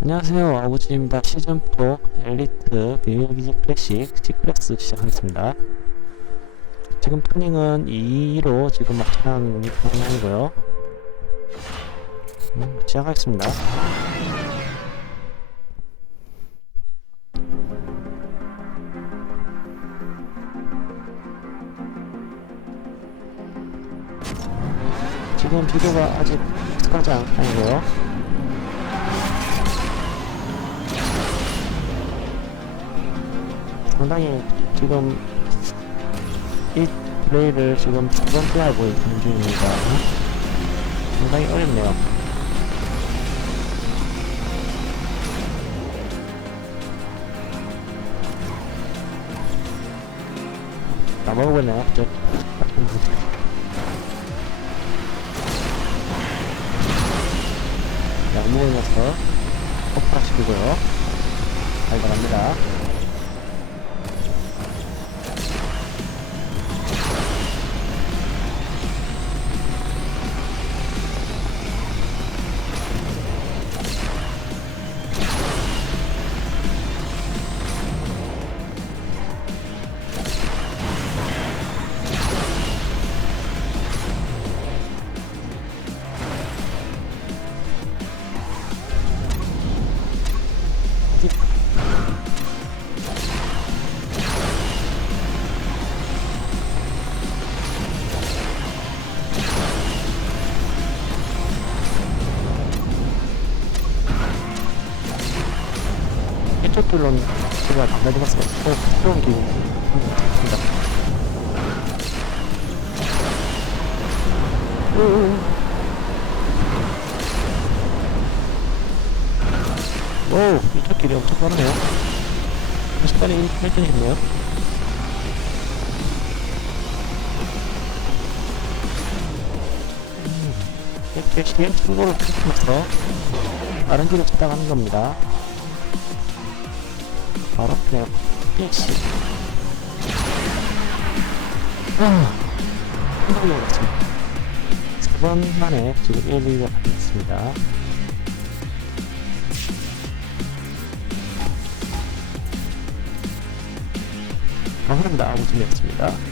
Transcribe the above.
안녕하세요. 아구지입니다. 시즌4 엘리트 비밀기지 클래식 C클래스 시작하겠습니다. 지금 플닝은 2로 지금 막창 방향이고요. 음, 시작하겠습니다. 지금 비교가 아직 익숙하지 않- 아니고요 상당히 지금 이 플레이를 지금 두 번째 하고 있는 중입니다. 상당히 어렵네요. 다 먹어보네요. 저, 양무에 넣어서 폭파시키고요. 잘 나갑니다. 이쪽들로는 제가 담당해봤어요. 어, 새로운 기분. 좋습니다. 오, 이쪽 길이 엄청 빠르네요. 10번에 1등이네요. 이렇게 시행 충고를 펼치면서 다른 길을 찾아가는 겁니다. 바로 PX 아 한번이 올랐습니다 4번 만에 지금 1, 2가 받았습니다. 감사합니다 아무튼이었습니다